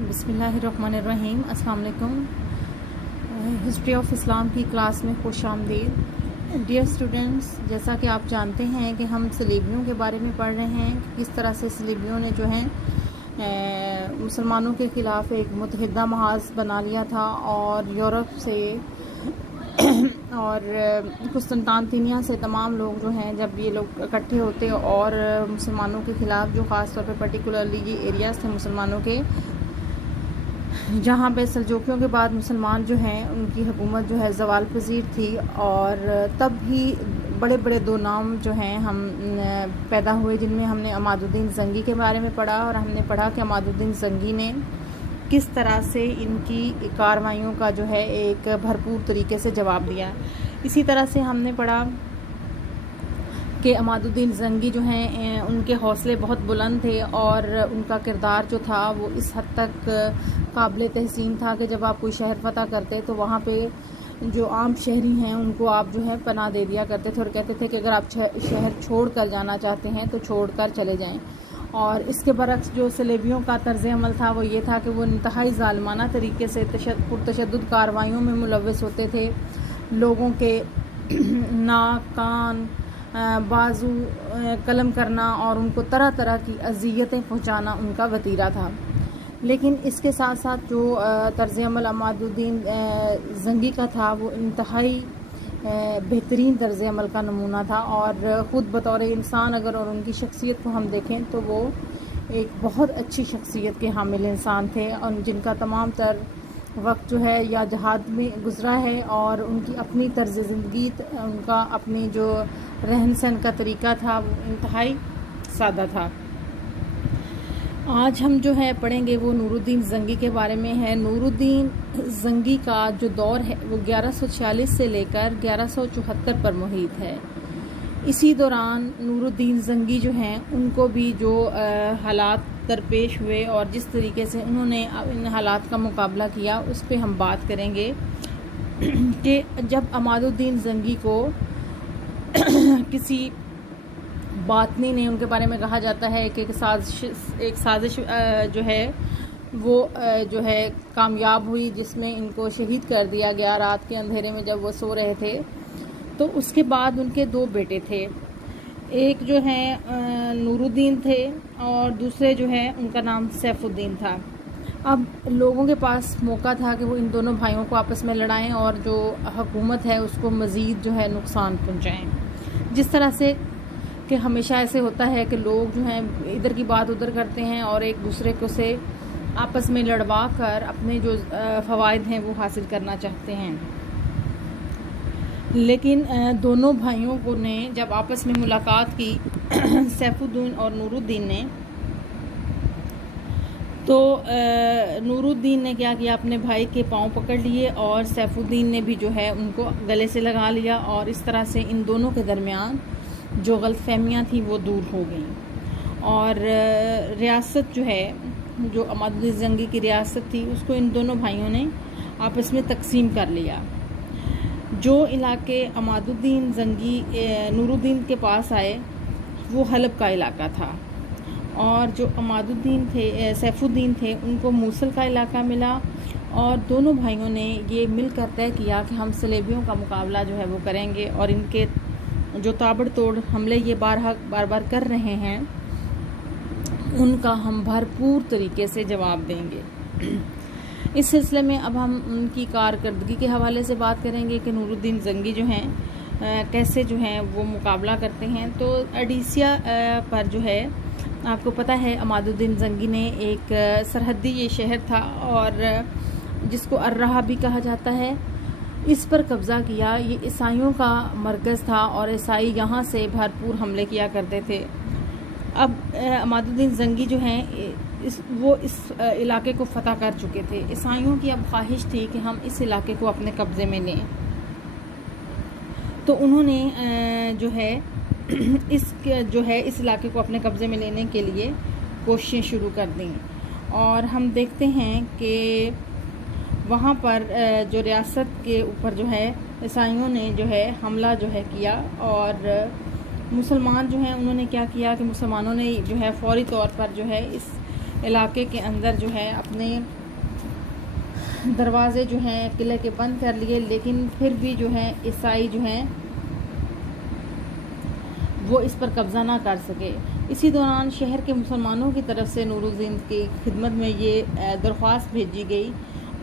बिस्मिल्लाहिर्रहमानिर्रहीम। अस्सलाम वालेकुम। हिस्ट्री ऑफ इस्लाम की क्लास में खुश आमदीद। डियर स्टूडेंट्स, जैसा कि आप जानते हैं कि हम सलीबियों के बारे में पढ़ रहे हैं कि किस तरह से सलीबियों ने जो है मुसलमानों के ख़िलाफ़ एक मुतहिदा महाज बना लिया था और यूरोप से और कुस्तनतानिया से तमाम लोग जो हैं, जब ये लोग इकट्ठे होते और मुसलमानों के ख़िलाफ़, जो ख़ास तौर पे पर्टिकुलरली ये एरियाज़ थे मुसलमानों के, जहाँ पे सल्जूकियों के बाद मुसलमान जो हैं उनकी हुकूमत जो है ज़वाल पज़ीर थी। और तब भी बड़े बड़े दो नाम जो हैं हम पैदा हुए, जिनमें हमने अमादुद्दीन ज़ंगी के बारे में पढ़ा और हमने पढ़ा कि अमादुद्दीन ज़ंगी ने किस तरह से इनकी कार्रवाइयों का जो है एक भरपूर तरीके से जवाब दिया। इसी तरह से हमने पढ़ा कि अमादुद्दीन ज़ंगी जो हैं उनके हौसले बहुत बुलंद थे और उनका किरदार जो था वो इस हद तक काबिल तहसीन था कि जब आप कोई शहर फ़तह करते तो वहाँ पे जो आम शहरी हैं उनको आप जो है पनाह दे दिया करते थे और कहते थे कि अगर आप शहर छोड़ कर जाना चाहते हैं तो छोड़ कर चले जाएं। और इसके बरक्स जो सलेबियों का तर्ज़ अमल था वो ये था कि वो इंतहाई ज़ालिमाना तरीके से पुरतशद्दुद कार्रवाइयों में मुलव्वस होते थे। लोगों के नाक, कान, बाजू कलम करना और उनको तरह तरह की अज़ियतें पहुँचाना उनका वतीरा था। लेकिन इसके साथ साथ जो तर्ज़ अमल अमादुद्दीन ज़ंगी का था वो इंतहाई बेहतरीन तर्ज़ अमल का नमूना था। और ख़ुद बतौर इंसान अगर और उनकी शख्सियत को हम देखें तो वो एक बहुत अच्छी शख्सियत के हामिल इंसान थे और जिनका तमाम तर वक्त जो है या जहाद में गुज़रा है और उनकी अपनी तर्ज़ ज़िंदगी, उनका अपनी जो रहन सहन का तरीका था वो इंतहाई सादा था। आज हम जो है पढ़ेंगे वो नूरुद्दीन ज़ंगी के बारे में है। नूरुद्दीन ज़ंगी का जो दौर है वो 1146 से लेकर 1174 पर मुहित है। इसी दौरान नूरुद्दीन ज़ंगी जो हैं उनको भी जो हालात दरपेश हुए और जिस तरीके से उन्होंने इन हालात का मुकाबला किया उस पर हम बात करेंगे कि जब अमादुद्दीन ज़ंगी को किसी बातनी ने, उनके बारे में कहा जाता है कि एक साजिश जो है वो जो है कामयाब हुई, जिसमें इनको शहीद कर दिया गया रात के अंधेरे में जब वो सो रहे थे। तो उसके बाद उनके दो बेटे थे, एक जो है नूरुद्दीन थे और दूसरे जो है उनका नाम सैफुद्दीन था। अब लोगों के पास मौका था कि वो इन दोनों भाइयों को आपस में लड़ाएं और जो हुकूमत है उसको मज़ीद जो है नुकसान पहुंचाएं। जिस तरह से कि हमेशा ऐसे होता है कि लोग जो हैं इधर की बात उधर करते हैं और एक दूसरे को से आपस में लड़वा कर अपने जो फ़वाइद हैं वो हासिल करना चाहते हैं। लेकिन दोनों भाइयों को ने जब आपस में मुलाकात की सैफुद्दीन और नूरुद्दीन ने, तो नूरुद्दीन ने क्या किया, अपने भाई के पांव पकड़ लिए और सैफुद्दीन ने भी जो है उनको गले से लगा लिया और इस तरह से इन दोनों के दरमियान जो गलतफहमियाँ थी वो दूर हो गई। और रियासत जो है, जो अमादुद्दीन ज़ंगी की रियासत थी, उसको इन दोनों भाइयों ने आपस में तकसीम कर लिया। जो इलाके अमादुद्दीन ज़ंगी नूरुद्दीन के पास आए वो हलब का इलाका था और जो अमादुद्दीन थे, सैफुद्दीन थे, उनको मूसल का इलाका मिला। और दोनों भाइयों ने ये मिलकर तय किया कि हम सलेबियों का मुकाबला जो है वो करेंगे और इनके जो ताबड़तोड़ हमले ये बार बार कर रहे हैं उनका हम भरपूर तरीके से जवाब देंगे। इस सिलसिले में अब हम उनकी कारकर्दगी के हवाले से बात करेंगे कि नूरुद्दीन ज़ंगी जो हैं कैसे जो हैं वो मुकाबला करते हैं। तो अडीसिया पर जो है आपको पता है अमादुद्दीन ज़ंगी ने एक सरहदी ये शहर था और जिसको अर्राहा भी कहा जाता है, इस पर कब्ज़ा किया। ये ईसाइयों का मरकज़ था और ईसाई यहाँ से भरपूर हमले किया करते थे। अब अमादुद्दीन ज़ंगी जो हैं वो इस इलाके को फ़तह कर चुके थे। ईसाइयों की अब ख्वाहिश थी कि हम इस इलाके को अपने कब्ज़े में लें, तो उन्होंने जो है इस इलाके को अपने कब्ज़े में लेने के लिए कोशिशें शुरू कर दी। और हम देखते हैं कि वहाँ पर जो रियासत के ऊपर जो है ईसाइयों ने जो है हमला जो है किया और मुसलमान जो हैं उन्होंने क्या किया कि मुसलमानों ने जो है फ़ौरी तौर पर जो है इस इलाके के अंदर जो है अपने दरवाजे जो हैं किले के बंद कर लिए, लेकिन फिर भी जो है ईसाई जो हैं वो इस पर कब्ज़ा ना कर सके। इसी दौरान शहर के मुसलमानों की तरफ से नूरुद्दीन की खिदमत में ये दरख्वास्त भेजी गई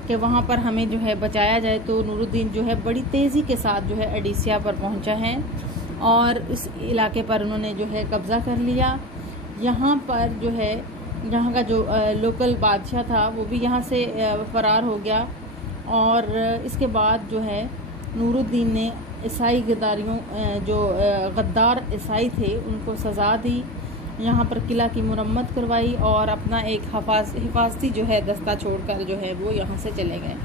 कि वहाँ पर हमें जो है बचाया जाए। तो नूरुद्दीन जो है बड़ी तेज़ी के साथ जो है एडिसिया पर पहुँचा है और इस इलाके पर उन्होंने जो है कब्ज़ा कर लिया। यहाँ पर जो है यहाँ का जो लोकल बादशाह था वो भी यहाँ से फ़रार हो गया और इसके बाद जो है नूरुद्दीन ने ईसाई गद्दारियों जो गद्दार ईसाई थे उनको सज़ा दी, यहाँ पर किला की मुरम्मत करवाई और अपना एक हिफाजती जो है दस्ता छोड़कर जो है वो यहाँ से चले गए।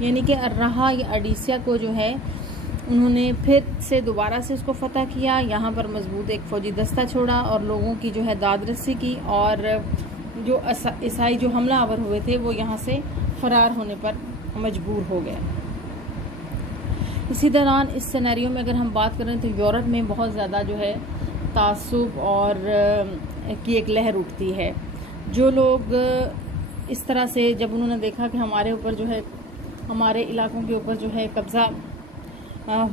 यानी कि अर्राहा या एडिसिया को जो है उन्होंने फिर से दोबारा से इसको फ़तह किया, यहाँ पर मजबूत एक फ़ौजी दस्ता छोड़ा और लोगों की जो है दाद रसी की और जो ईसाई जो हमलावर हुए थे वो यहाँ से फ़रार होने पर मजबूर हो गए। इसी दौरान इस सिनेरियो में अगर हम बात करें तो यूरोप में बहुत ज़्यादा जो है तासुब और की एक लहर उठती है। जो लोग इस तरह से जब उन्होंने देखा कि हमारे ऊपर जो है हमारे इलाकों के ऊपर जो है कब्ज़ा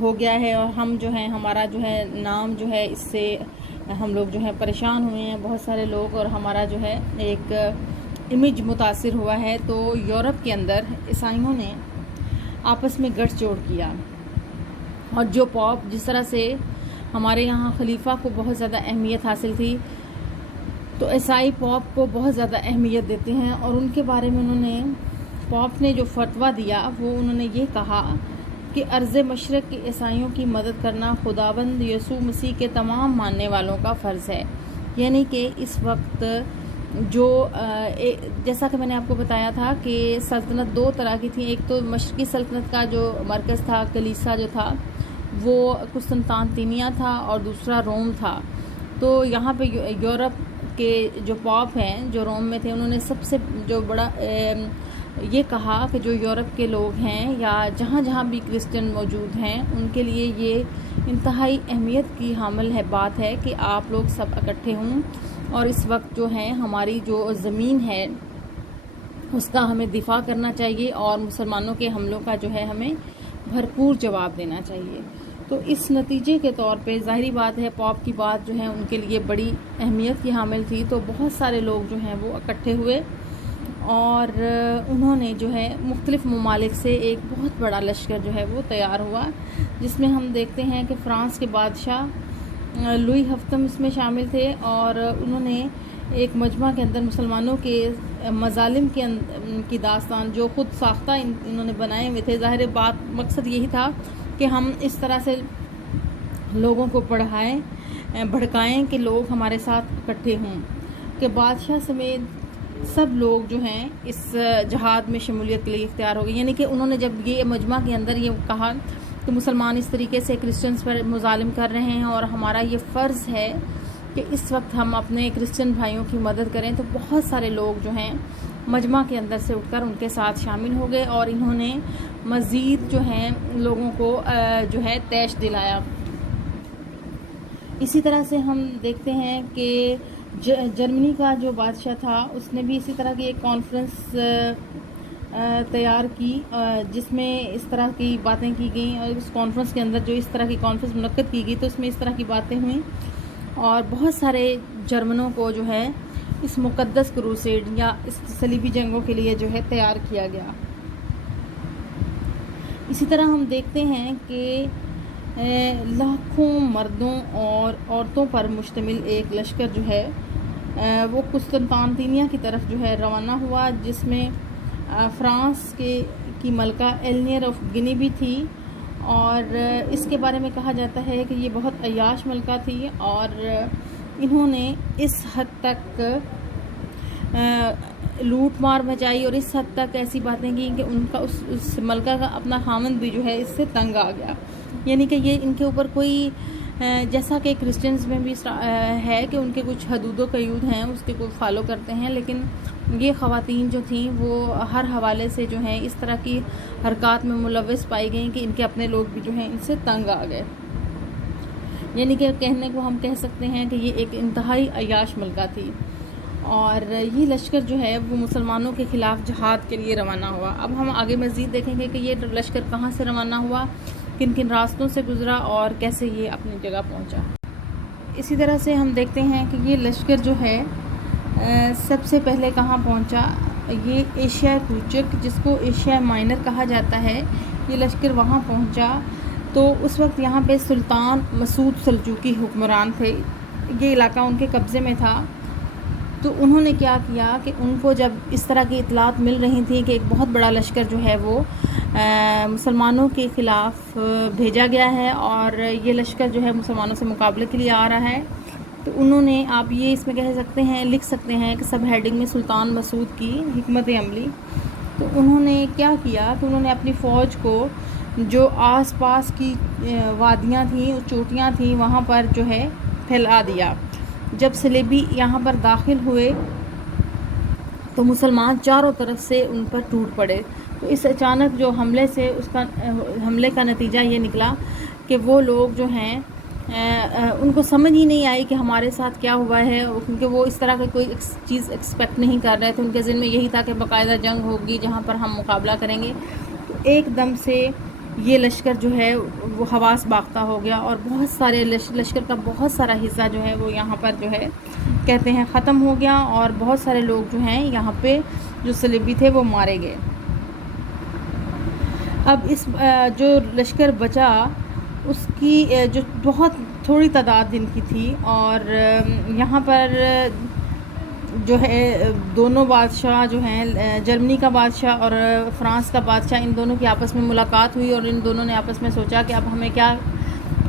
हो गया है और हम जो है हमारा जो है नाम जो है इससे हम लोग जो है परेशान हुए हैं बहुत सारे लोग और हमारा जो है एक इमेज मुतासिर हुआ है, तो यूरोप के अंदर ईसाइयों ने आपस में गठजोड़ किया और जो पॉप जिस तरह से हमारे यहाँ खलीफा को बहुत ज़्यादा अहमियत हासिल थी तो ईसाई पॉप को बहुत ज़्यादा अहमियत देते हैं और उनके बारे में उन्होंने पॉप ने जो फतवा दिया वो उन्होंने ये कहा कि अर्ज़ मशरक़ के ईसाइयों की मदद करना खुदाबंद यसू मसीह के तमाम मानने वालों का फ़र्ज़ है। यानी कि इस वक्त जो जैसा कि मैंने आपको बताया था कि सल्तनत दो तरह की थी, एक तो मशरक़ी सल्तनत का जो मरकज़ था कलीसा जो था वो कुस्तनतानिया था और दूसरा रोम था। तो यहाँ पे यूरोप के जो पॉप हैं जो रोम में थे उन्होंने सबसे जो बड़ा ये कहा कि जो यूरोप के लोग हैं या जहाँ जहाँ भी क्रिश्चियन मौजूद हैं उनके लिए ये इंतहाई अहमियत की हामिल है बात है कि आप लोग सब इकट्ठे हों और इस वक्त जो है हमारी जो ज़मीन है उसका हमें दिफा करना चाहिए और मुसलमानों के हमलों का जो है हमें भरपूर जवाब देना चाहिए। तो इस नतीजे के तौर पे ज़ाहिरी बात है पॉप की बात जो है उनके लिए बड़ी अहमियत की हामिल थी। तो बहुत सारे लोग जो हैं वो इकट्ठे हुए और उन्होंने जो है मुख्तलिफ़ ममालिक से एक बहुत बड़ा लश्कर जो है वो तैयार हुआ, जिसमें हम देखते हैं कि फ़्रांस के बादशाह लुई हफ्तम इसमें शामिल थे और उन्होंने एक मजमा के अंदर मुसलमानों के मज़ालिम की दास्तान जो ख़ुद साख्ता इन्होंने बनाए हुए थे। ज़ाहिर बात मकसद यही था कि हम इस तरह से लोगों को पढ़ाएं भड़काएं कि लोग हमारे साथ इकट्ठे हों कि बादशाह समेत सब लोग जो हैं इस जहाद में शमूलियत के लिए इख्तियार हो गए। यानी कि उन्होंने जब ये मजमा के अंदर ये कहा कि मुसलमान इस तरीके से क्रिश्चियंस पर मुजालिम कर रहे हैं और हमारा ये फ़र्ज़ है कि इस वक्त हम अपने क्रिश्चियन भाइयों की मदद करें, तो बहुत सारे लोग जो हैं मजमा के अंदर से उठकर उनके साथ शामिल हो गए और इन्होंने मज़ीद जो हैं लोगों को जो है तैश दिलाया। इसी तरह से हम देखते हैं कि जर्मनी का जो बादशाह था उसने भी इसी तरह की एक कॉन्फ्रेंस तैयार की जिसमें इस तरह की बातें की गई और उस कॉन्फ्रेंस के अंदर जो इस तरह की कॉन्फ्रेंस मुनक्कद की गई तो उसमें इस तरह की बातें हुई और बहुत सारे जर्मनों को जो है इस मुक़द्दस क्रूसेड या इस सलीबी जंगों के लिए जो है तैयार किया गया। इसी तरह हम देखते हैं कि लाखों मर्दों और औरतों पर मुश्तमिल एक लश्कर जो है वो कुस्तनतानिया की तरफ जो है रवाना हुआ, जिसमें फ़्रांस की मलका एलनियर ऑफ गिनी भी थी और इसके बारे में कहा जाता है कि ये बहुत अयाश मलका थी और इन्होंने इस हद तक लूट मार मचाई और इस हद तक ऐसी बातें की कि उनका उस मलका का अपना खामंद भी जो है इससे तंग आ गया। यानी कि ये इनके ऊपर कोई जैसा कि क्रिश्चियंस में भी है कि उनके कुछ हदूद क़यूद हैं उसके को फॉलो करते हैं, लेकिन ये ख़वातीन जो थी वो हर हवाले से जो है इस तरह की हरकत में मुलव्वस पाई गई कि इनके अपने लोग भी जो हैं इनसे तंग आ गए। यानी कि कहने को हम कह सकते हैं कि ये एक इंतहाई अयाश मलका थी और ये लश्कर जो है वो मुसलमानों के ख़िलाफ़ जहाद के लिए रवाना हुआ। अब हम आगे मज़ीद देखेंगे कि ये लश्कर कहाँ से रवाना हुआ, किन किन रास्तों से गुज़रा और कैसे ये अपनी जगह पहुँचा। इसी तरह से हम देखते हैं कि ये लश्कर जो है सबसे पहले कहाँ पहुँचा। ये एशिया कुचक, जिसको एशिया माइनर कहा जाता है, ये लश्कर वहाँ पहुँचा। तो उस वक्त यहाँ पे सुल्तान मसूद सल्जूकी हुक्मरान थे, ये इलाका उनके कब्ज़े में था। तो उन्होंने क्या किया कि उनको जब इस तरह की इतलात मिल रही थी कि एक बहुत बड़ा लश्कर जो है वो मुसलमानों के ख़िलाफ़ भेजा गया है और ये लश्कर जो है मुसलमानों से मुकाबले के लिए आ रहा है, तो उन्होंने, आप ये इसमें कह सकते हैं, लिख सकते हैं कि सब हेडिंग में सुल्तान मसूद की हिकमत अमली। तो उन्होंने क्या किया कि उन्होंने अपनी फ़ौज को जो आसपास की वादियाँ थीं, चोटियाँ थीं, वहाँ पर जो है फैला दिया। जब सलेबी यहाँ पर दाखिल हुए तो मुसलमान चारों तरफ से उन पर टूट पड़े। तो इस अचानक जो हमले से हमले का नतीजा ये निकला कि वो लोग जो हैं उनको समझ ही नहीं आई कि हमारे साथ क्या हुआ है, क्योंकि वो इस तरह की कोई चीज़ एक्सपेक्ट नहीं कर रहे थे। उनके ज़हन में यही था कि बाकायदा जंग होगी जहाँ पर हम मुकाबला करेंगे। तो एकदम से ये लश्कर जो है वो हवास बाख्ता हो गया और बहुत सारे लश्कर का बहुत सारा हिस्सा जो है वो यहाँ पर जो है कहते हैं ख़त्म हो गया और बहुत सारे लोग जो हैं यहाँ पे जो सलेबी थे वो मारे गए। अब इस जो लश्कर बचा उसकी जो बहुत थोड़ी तादाद जिनकी थी, और यहाँ पर जो है दोनों बादशाह जो हैं, जर्मनी का बादशाह और फ़्रांस का बादशाह, इन दोनों की आपस में मुलाकात हुई और इन दोनों ने आपस में सोचा कि अब हमें क्या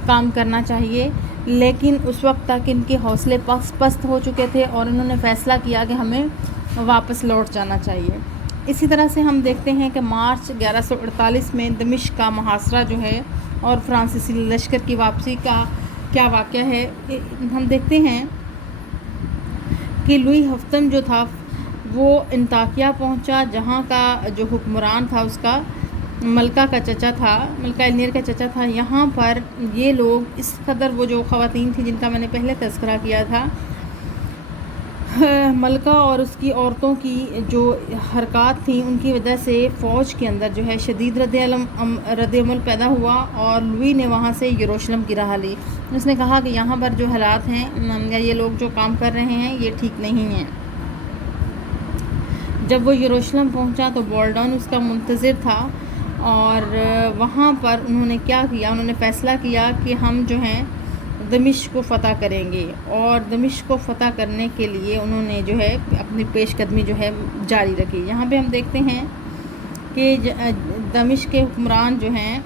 काम करना चाहिए। लेकिन उस वक्त तक इनके हौसले पस्त हो चुके थे और इन्होंने फ़ैसला किया कि हमें वापस लौट जाना चाहिए। इसी तरह से हम देखते हैं कि मार्च 1148 में दमिश्क का मुहासरा जो है और फ्रांसीसी लश्कर की वापसी का क्या वाक़या है, हम देखते हैं कि लुई हफ्तम जो था वो इंताकिया पहुंचा, जहां का जो हुक्मरान था उसका मलका का चचा था, मलका एलनीर का चचा था। यहाँ पर ये लोग इस कदर, वो जो ख़वातीन थी जिनका मैंने पहले तज़किरा किया था, मलका और उसकी औरतों की जो हरकत थी उनकी वजह से फ़ौज के अंदर जो है शदीद रद्द-ए-अमल पैदा हुआ और लुई ने वहाँ से यरूशलेम की राह ली। उसने कहा कि यहाँ पर जो हालात हैं या ये लोग जो काम कर रहे हैं ये ठीक नहीं हैं। जब वो यरूशलेम पहुँचा तो बोल्डन उसका मुंतज़िर था और वहाँ पर उन्होंने क्या किया, उन्होंने फ़ैसला किया कि हम जो हैं दमिश्क को फ़तह करेंगे और दमिश्क को फ़तह करने के लिए उन्होंने जो है अपनी पेशकदमी जो है जारी रखी। यहाँ पे हम देखते हैं कि दमिश्क के हुक्मरान जो हैं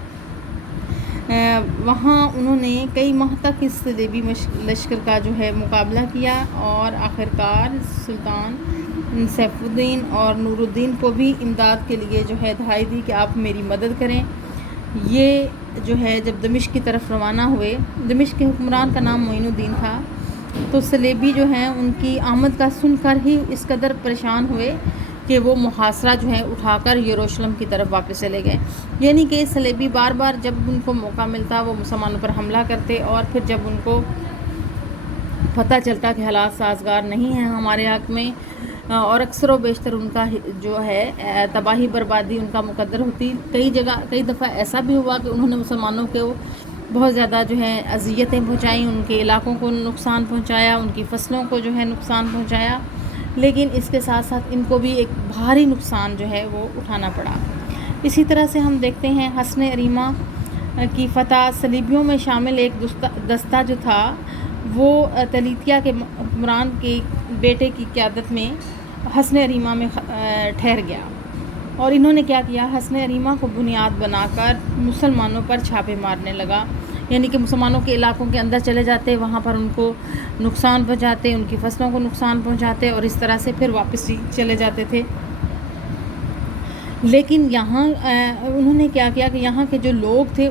वहाँ उन्होंने कई माह तक इस सलेबी लश्कर का जो है मुकाबला किया और आखिरकार सुल्तान सैफुद्दीन और नूरुद्दीन को भी इमदाद के लिए जो है दहाई दी कि आप मेरी मदद करें। ये जो है जब दमिश्क की तरफ रवाना हुए, दमिश्क के हुक्मरान का नाम मोइनुद्दीन था, तो सलेबी जो हैं उनकी आमद का सुनकर ही इस कदर परेशान हुए कि वो मुहासरा जो है उठाकर यरूशलेम की तरफ वापस चले गए। यानी कि सलेबी बार बार जब उनको मौका मिलता वो मुसलमानों पर हमला करते और फिर जब उनको पता चलता कि हालात साजगार नहीं हैं हमारे हक़ में और अक्सर व बेशतर उनका जो है तबाही बर्बादी उनका मुकद्दर होती। कई दफ़ा ऐसा भी हुआ कि उन्होंने मुसलमानों को बहुत ज़्यादा जो है अज़ियतें पहुँचाई, उनके इलाकों को नुकसान पहुँचाया, उनकी फसलों को जो है नुकसान पहुँचाया, लेकिन इसके साथ साथ इनको भी एक भारी नुकसान जो है वो उठाना पड़ा। इसी तरह से हम देखते हैं हसन अरीमा की फ़तह, सलीबियों में शामिल एक दस्ता जो था वो तलीतिया के हुक्मरान के बेटे की क़यादत में हसन अरीमा में ठहर गया और इन्होंने क्या किया, हसन अरीमा को बुनियाद बनाकर मुसलमानों पर छापे मारने लगा। यानी कि मुसलमानों के इलाकों के अंदर चले जाते, वहाँ पर उनको नुकसान पहुँचाते, उनकी फसलों को नुकसान पहुँचाते और इस तरह से फिर वापस चले जाते थे। लेकिन यहाँ उन्होंने क्या किया कि यहाँ के जो लोग थे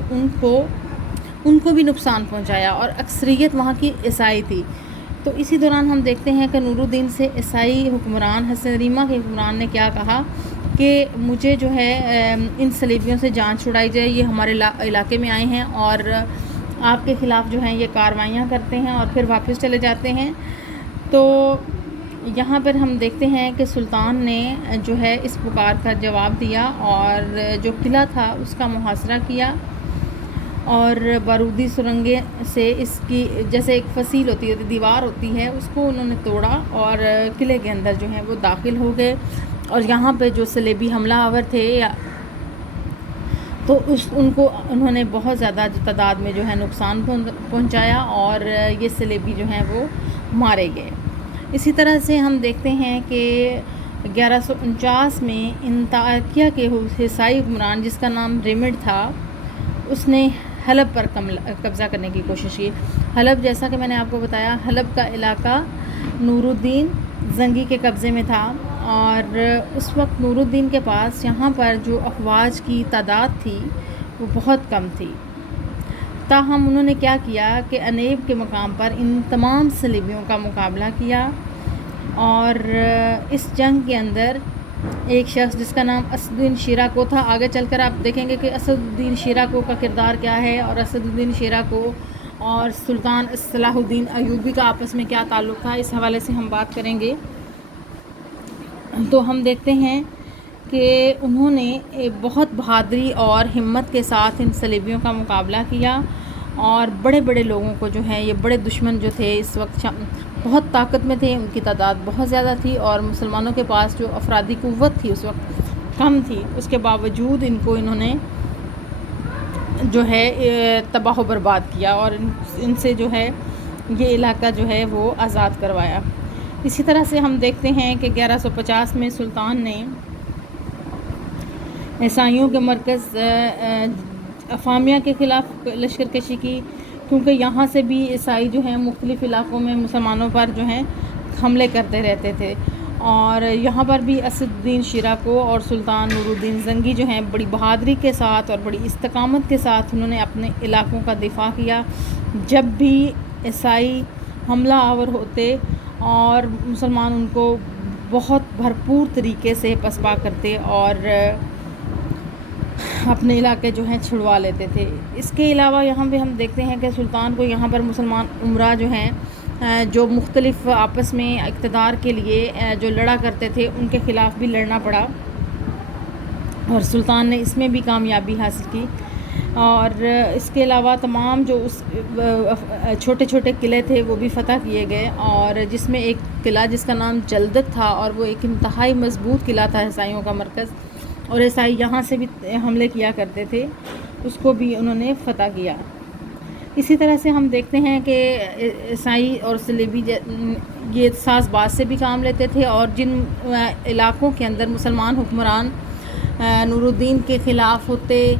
उनको भी नुकसान पहुँचाया और अक्सरियत वहाँ की ईसाई थी। तो इसी दौरान हम देखते हैं कि नूरुद्दीन से ईसाई हुक्मरान हसन अरीमा के हुक्मरान ने क्या कहा कि मुझे जो है इन सलीबियों से जान छुड़ाई जाए, ये हमारे इलाके में आए हैं और आपके ख़िलाफ़ जो हैं ये कार्रवाइयाँ करते हैं और फिर वापस चले जाते हैं। तो यहाँ पर हम देखते हैं कि सुल्तान ने जो है इस पुकार का जवाब दिया और जो किला था उसका मुहासरा किया और बारूदी सुरंगें से इसकी जैसे एक फसील होती है, दीवार होती है, उसको उन्होंने तोड़ा और किले के अंदर जो है वो दाखिल हो गए। और यहाँ पे जो सलेबी हमलावर थे तो उनको उन्होंने बहुत 49 तादाद में जो है नुकसान पहुँचाया और ये सलेबी जो हैं वो मारे गए। इसी तरह से हम देखते हैं कि 1149 में अंताकिया के ईसाई हुक्मरान जिसका नाम रेमिड था, उसने हलब पर कब्ज़ा करने की कोशिश की। हलब, जैसा कि मैंने आपको बताया, हलब का इलाका नूरुद्दीन जंगी के कब्ज़े में था और उस वक्त नूरुद्दीन के पास यहाँ पर जो अफवाज की तादाद थी वो बहुत कम थी। ताहम उन्होंने क्या किया कि अनेब के मकाम पर इन तमाम सलीबियों का मुकाबला किया और इस जंग के अंदर एक शख्स जिसका नाम असदुद्दीन शिराको था, आगे चलकर आप देखेंगे कि असदुद्दीन शिराको का किरदार क्या है और असदुद्दीन शिराको और सुल्तान सलाहुद्दीन अयूबी का आपस में क्या ताल्लुक़ था, इस हवाले से हम बात करेंगे। तो हम देखते हैं कि उन्होंने बहुत बहादुरी और हिम्मत के साथ इन सलीबियों का मुकाबला किया और बड़े बड़े लोगों को जो है, ये बड़े दुश्मन जो थे इस वक्त बहुत ताकत में थे, उनकी तादाद बहुत ज़्यादा थी और मुसलमानों के पास जो अफरादी क़ुव्वत थी उस वक्त कम थी। उसके बावजूद इन्होंने जो है तबाह व बर्बाद किया और इनसे जो है ये इलाका जो है वो आज़ाद करवाया। इसी तरह से हम देखते हैं कि 1150 में सुल्तान ने ईसाइयों के मरकज़ अफामिया के ख़िलाफ़ लश्कर कशी की, क्योंकि यहाँ से भी ईसाई जो हैं मुख्तलिफ़ इलाक़ों में मुसलमानों पर जो हैं हमले करते रहते थे। और यहाँ पर भी असदुद्दीन शिराको और सुल्तान नूरुद्दीन जंगी जो हैं बड़ी बहादुरी के साथ और बड़ी इस्तकामत के साथ उन्होंने अपने इलाक़ों का दिफ़ा किया। जब भी ईसाई हमला आवर होते और मुसलमान उनको बहुत भरपूर तरीके से पसपा करते और अपने इलाके जो हैं छुड़वा लेते थे। इसके अलावा यहाँ पे हम देखते हैं कि सुल्तान को यहाँ पर मुसलमान उमरा जो हैं जो मुख्तलिफ़ आपस में इक़्तिदार के लिए जो लड़ा करते थे उनके ख़िलाफ़ भी लड़ना पड़ा और सुल्तान ने इसमें भी कामयाबी हासिल की। और इसके अलावा तमाम जो उस छोटे छोटे किले थे वो भी फ़तह किए गए और जिसमें एक किला जिसका नाम जल्दत था और वो एक इंतहाई मज़बूत किला था ईसाइयों का मरकज़, और ईसाई यहाँ से भी हमले किया करते थे, उसको भी उन्होंने फ़तह किया। इसी तरह से हम देखते हैं कि ईसाई और सलेबी ये साज़बाज से भी काम लेते थे और जिन इलाक़ों के अंदर मुसलमान हुक्मरान नूरुद्दीन के ख़िलाफ़ होते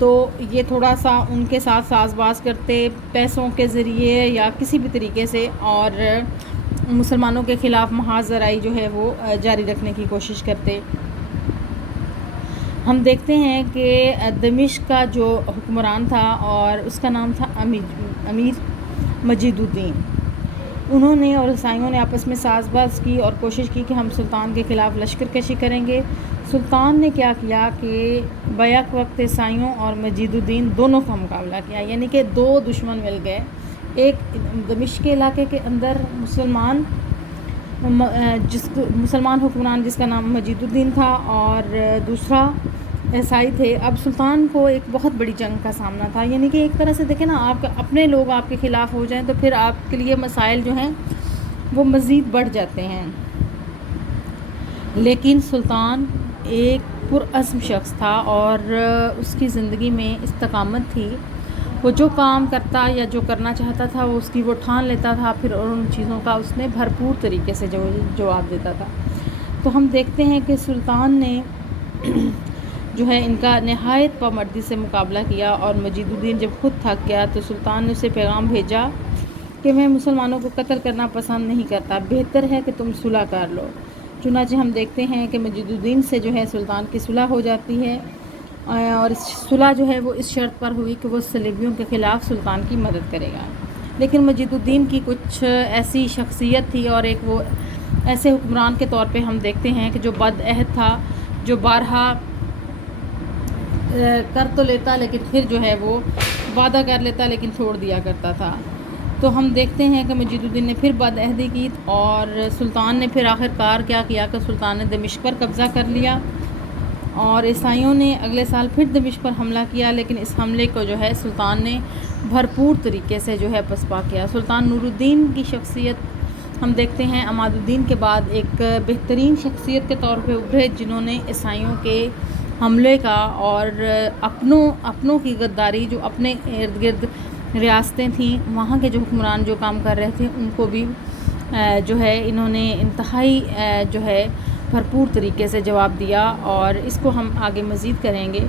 तो ये थोड़ा सा उनके साथ साज़बाज करते पैसों के ज़रिए या किसी भी तरीके से और मुसलमानों के ख़िलाफ़ महाज़राई जो है वो जारी रखने की कोशिश करते। हम देखते हैं कि दमिश्क का जो हुक्मरान था और उसका नाम था अमीर मजीदुद्दीन, उन्होंने और ईसाइयों ने आपस में साज़बाज़ की और कोशिश की कि हम सुल्तान के ख़िलाफ़ लश्कर कशी करेंगे। सुल्तान ने क्या किया कि बैक वक्त ईसाइयों और मजीदुद्दीन दोनों का मुकाबला किया, यानी कि दो दुश्मन मिल गए। एक दमिश्क के इलाके के अंदर मुसलमान हुक्मरान जिसका नाम मजीदुद्दीन था और दूसरा ईसाई थे। अब सुल्तान को एक बहुत बड़ी जंग का सामना था, यानी कि एक तरह से देखें ना, आप अपने लोग आपके ख़िलाफ़ हो जाएं तो फिर आपके लिए मसाइल जो हैं वो मज़ीद बढ़ जाते हैं। लेकिन सुल्तान एक पुरअज़्म शख्स था और उसकी ज़िंदगी में इस्तकामत थी। वो जो काम करता या जो करना चाहता था वो उसकी वो ठान लेता था, फिर उन चीज़ों का उसने भरपूर तरीके से जवाब देता था। तो हम देखते हैं कि सुल्तान ने जो है इनका नहायत पामर्दी से मुकाबला किया और मजीदुद्दीन जब खुद थक गया तो सुल्तान ने उसे पैगाम भेजा कि मैं मुसलमानों को कत्ल करना पसंद नहीं करता, बेहतर है कि तुम सुलह कर लो। चुनांचे हम देखते हैं कि मजीदुद्दीन से जो है सुल्तान की सुलह हो जाती है और इस सुलह जो है वो इस शर्त पर हुई कि वो सलेबियों के ख़िलाफ़ सुल्तान की मदद करेगा। लेकिन मजीदुद्दीन की कुछ ऐसी शख्सियत थी और एक वो ऐसे हुक्मरान के तौर पे हम देखते हैं कि जो बदअहद था, जो बारहा कर तो लेता लेकिन फिर जो है वो वादा कर लेता लेकिन छोड़ दिया करता था। तो हम देखते हैं कि मजीदुद्दीन ने फिर बदअहदी की और सुल्तान ने फिर आखिरकार क्या किया कि सुल्तान ने दमिश्क पर कब्ज़ा कर लिया और ईसाइयों ने अगले साल फिर दमिश्क पर हमला किया, लेकिन इस हमले को जो है सुल्तान ने भरपूर तरीके से जो है पसपा किया। सुल्तान नूरुद्दीन की शख्सियत हम देखते हैं अमादुद्दीन के बाद एक बेहतरीन शख्सियत के तौर पे उभरे, जिन्होंने ईसाइयों के हमले का और अपनों की गद्दारी, जो अपने इर्द गिर्द रियासतें थीं वहाँ के जो हुक्मरान जो काम कर रहे थे उनको भी जो है इन्होंने इंतहाई जो है भरपूर तरीके से जवाब दिया, और इसको हम आगे मज़ीद करेंगे।